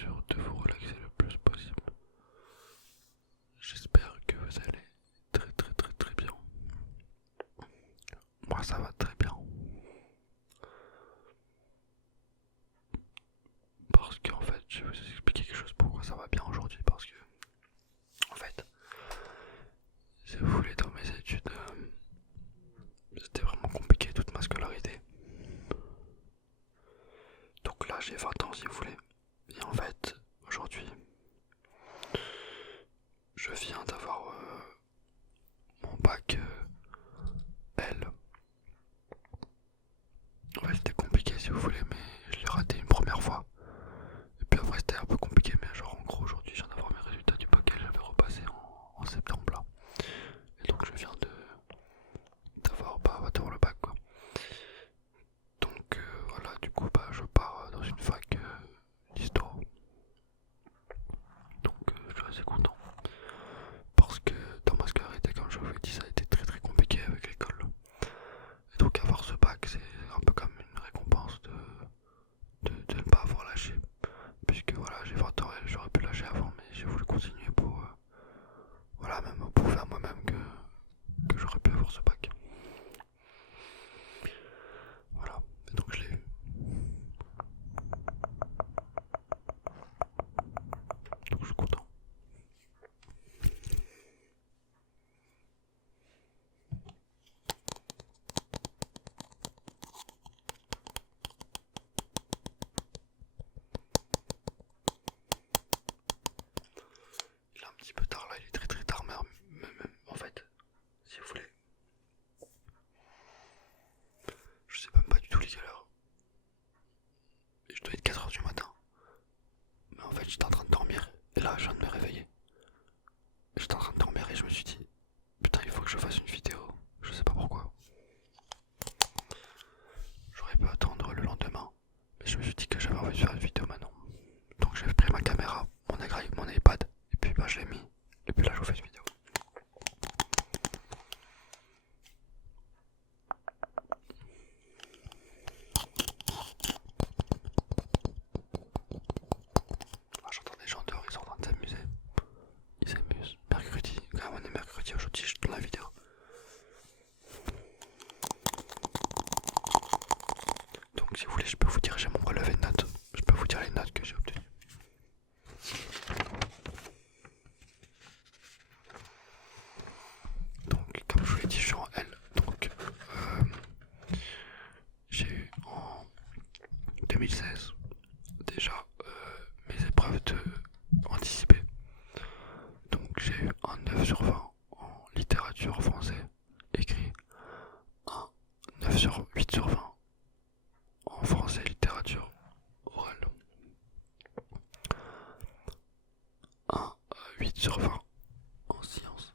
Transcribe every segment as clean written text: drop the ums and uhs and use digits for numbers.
sûr de vous relaxer le plus possible. J'espère que vous allez très très très très bien. Moi ça va très bien. Parce qu'en fait, je vais vous expliquer quelque chose pourquoi ça va bien aujourd'hui. Parce que, en fait, si vous voulez, dans mes études, c'était vraiment compliqué toute ma scolarité. Donc là, j'ai 20 ans si vous voulez. Et en fait, aujourd'hui, je viens d'avoir mon bac L. En fait, c'était compliqué si vous voulez, mais je l'ai raté une première fois. Et puis après, c'était un peu compliqué, mais genre en gros, aujourd'hui, je viens d'avoir mes résultats du bac L. J'avais repassé en septembre là. Et donc, je viens d'avoir le bac quoi. Donc voilà, du coup, bah, je pars dans une fac d'histoire. Donc, je suis assez content. Parce que dans ma scolarité, comme je vous l'ai dit, ça a été très très compliqué avec l'école. Et donc avoir ce bac, c'est un peu comme une récompense de ne pas avoir lâché. Puisque voilà, j'ai 20 ans et j'aurais pu lâcher avant, mais j'ai voulu continuer pour voilà, même prouver à moi-même que j'aurais pu avoir ce bac. Voilà, et donc je l'ai eu. Donc je suis content. Il est un petit peu tard là, il est très très tard, mais même en fait, si vous voulez, je sais même pas du tout les quelle heure. Et je dois être 4 heures du matin. Mais en fait, j'étais en train de dormir, et là, je viens de me réveiller. J'étais en train de dormir et je me suis dit, putain, il faut que je fasse une vidéo. Je sais pas pourquoi. J'aurais pu attendre le lendemain. Mais je me suis dit que j'avais envie de faire une vidéo maintenant. Donc j'ai pris ma caméra, mon iPad, et puis bah je l'ai mis. Et puis là je vous fais une vidéo. Ah, j'entends des gens dehors, ils sont en train de s'amuser. Ils s'amusent. Mercredi, quand même on est mercredi aujourd'hui, je tourne la vidéo. Donc si vous voulez, je peux vous dire, j'ai mon relevé de notes. Je peux vous dire les notes que j'ai obtenues. Donc comme je vous l'ai dit, je suis en L. Donc j'ai eu en 2016 déjà mes épreuves de anticipées. Donc j'ai eu un 9 sur 20 en littérature français écrit, un 9 sur 8 sur 20 en français littérature orale, un 8 sur 20 en sciences.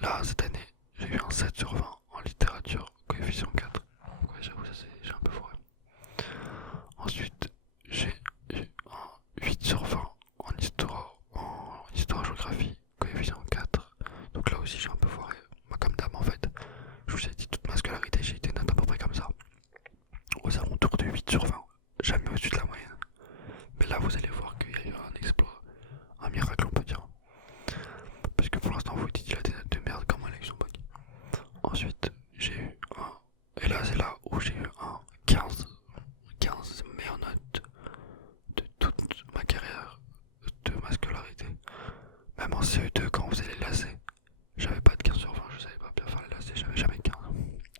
Là cette année j'ai eu un 7 sur 20 en littérature coefficient 4. Ouais, j'avoue, ça c'est j'ai un peu foiré. Ensuite j'ai eu un 8 sur 20 en histoire géographie coefficient 4. Donc là aussi j'ai un peu foiré. Moi comme d'hab en fait, je vous ai dit toute ma scolarité j'ai eu des notes à peu près comme ça. Aux alentours de 8 sur 20. Jamais au-dessus de la moyenne. Mais là vous allez voir qu'il y a eu un exploit. Un miracle on peut dire. Parce que pour l'instant vous dites qu'il a des notes de merde comme Alexion Bac. Ensuite j'ai eu un. Et là c'est là où j'ai eu un 15. 15 meilleure note de toute ma carrière, de ma scolarité. Même en CE2 quand on faisait les lacets, j'avais pas de 15 sur 20, je savais pas bien faire les lacets, j'avais jamais de 15.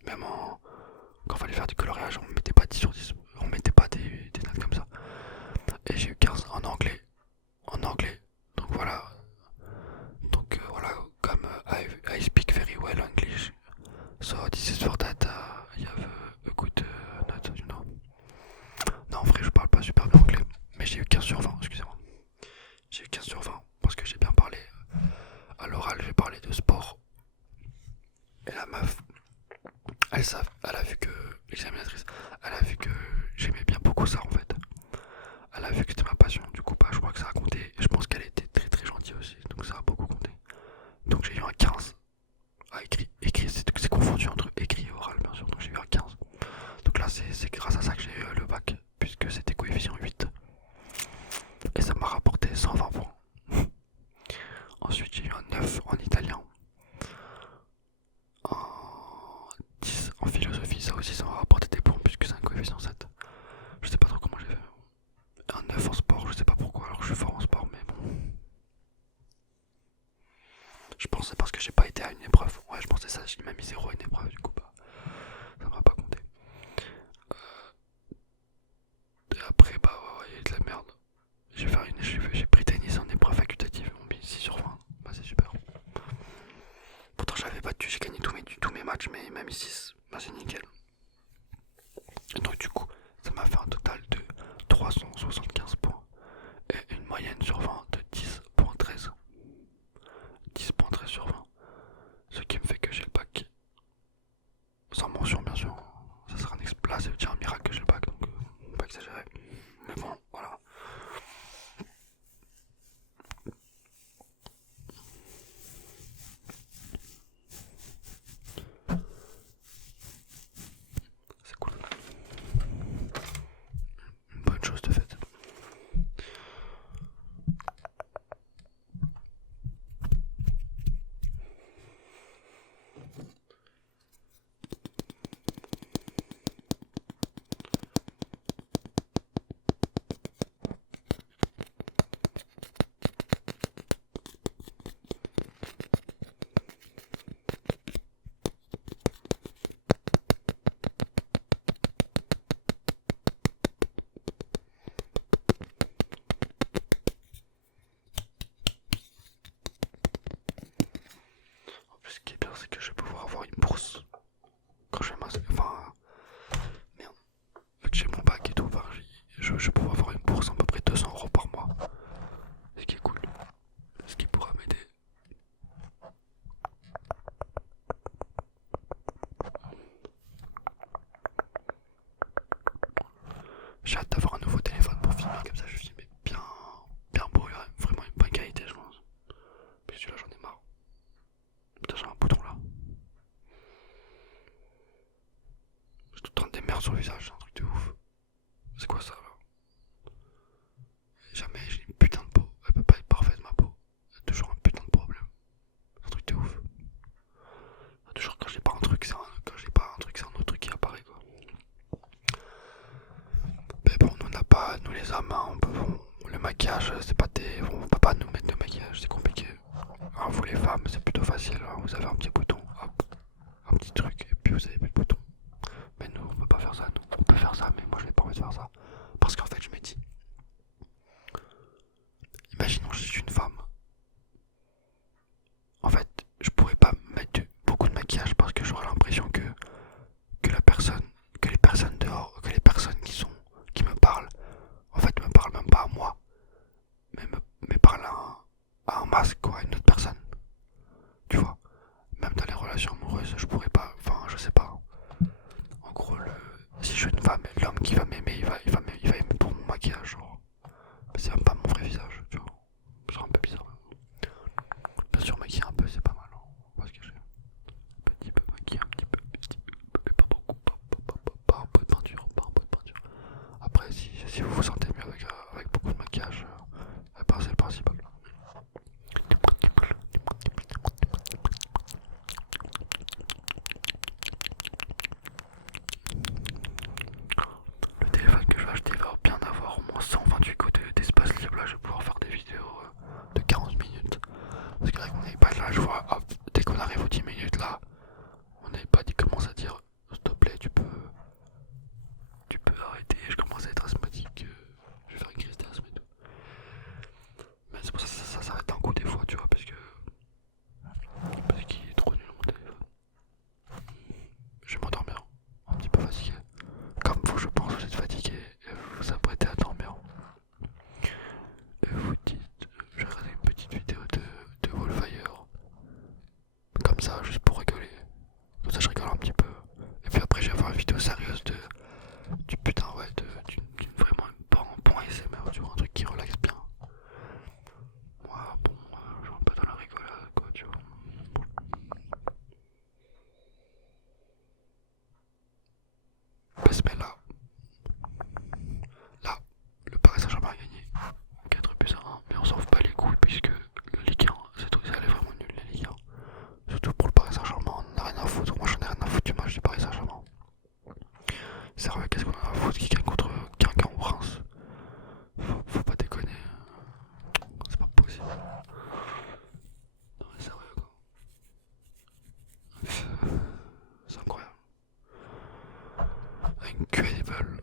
Même quand il fallait faire du coloriage, on mettait pas 10 sur 10, on mettait pas des notes comme ça. Et j'ai eu 15 en anglais. En anglais. Donc voilà. Donc voilà, comme I speak very well English. So this is for that I have a good note, you know. Non, en vrai, je parle pas super bien anglais. Mais j'ai eu 15 sur 20, excusez-moi. J'ai eu 15 sur 20 parce que j'ai bien parlé. À l'oral, j'ai parlé de sport. Et la meuf, elle a vu que, l'examinatrice, elle a vu que j'aimais bien beaucoup ça en fait. Elle a vu que c'était ma passion, du coup bah, je crois que ça a compté. Et je pense qu'elle était très très gentille aussi, donc ça a beaucoup compté. Donc j'ai eu un 15 à écrit, c'est confondu entre écrit et oral bien sûr, donc j'ai eu un 15. En philosophie, ça aussi, ça m'a rapporté des points puisque c'est un coefficient 7. Je sais pas trop comment j'ai fait. Un 9 en sport, je sais pas pourquoi, alors que je suis fort en sport, mais bon. Je pense que c'est parce que j'ai pas été à une épreuve. Ouais, je pensais ça, il m'a mis 0 à une épreuve, du coup, bah, ça m'a pas compté. Et après, bah, ouais, il y a eu de la merde. J'ai pris tennis en épreuve facultative, on mis 6 sur 20. Bah, c'est super. Pourtant, j'avais battu, j'ai gagné tous mes matchs, mais il m'a mis 6. Bah, c'est nickel. Et donc, du coup, ça m'a fait un total de 375 points. Et une moyenne sur 20 de 10.13. 10.13 sur 20. Ce qui me fait que j'ai le bac. Sans mention, bien sûr. Ça sera un exploit, ça veut dire un miracle que j'ai le bac, donc pas exagérer. Mais bon, voilà. C'est cool. Une bonne chose de fait. En plus, ce qui est bien, c'est que je vais pouvoir avoir une bourse quand je vais m'inscrire. Enfin, merde. Vu que j'ai mon bac et tout, enfin, je vais pouvoir avoir une bourse à peu près 200 € par mois. Ce qui est cool. Ce qui pourra m'aider. J'ai hâte d'avoir un nouveau téléphone pour filmer, comme ça je filme bien, bien beau, il y aura vraiment une bonne qualité, je pense. Puis celui-là, j'en ai marre. Putain, j'ai un bouton là. J'ai tout le temps des merdes sur le visage, c'est un truc de ouf. C'est quoi ça là? Jamais j'ai une putain de peau. Elle peut pas être parfaite ma peau. Il y a toujours un putain de problème. C'est un truc de ouf. Toujours quand j'ai pas un truc, quand j'ai pas un truc, c'est un autre truc qui apparaît quoi. Mais bon, nous on n'a pas, nous les hommes, hein, le maquillage, c'est pas des, on peut pas nous mettre de maquillage, c'est compliqué. Alors, vous les femmes, c'est plutôt facile, hein, vous avez un petit bouton, hop, un petit truc, et puis vous avez plus de bouton. Mais nous, on peut pas faire ça, nous. On peut faire ça, mais moi je n'ai pas envie de faire ça. Parce qu'en fait, je me dis, imaginons que je suis une femme. En fait, je pourrais pas mettre beaucoup de maquillage parce que j'aurais l'impression que la personne, que les personnes dehors, que les personnes qui me parlent, en fait, me parlent même pas à moi, mais parlent à un masque, quoi, à une autre personne. Tu vois, même dans les relations amoureuses, je pourrais pas, enfin, je sais pas. sérieux, qu'est-ce qu'on a à foutre qui gagne contre Guingamp ou Reims? Faut pas déconner. C'est pas possible. Non, mais sérieux, quoi. C'est incroyable. Incredible.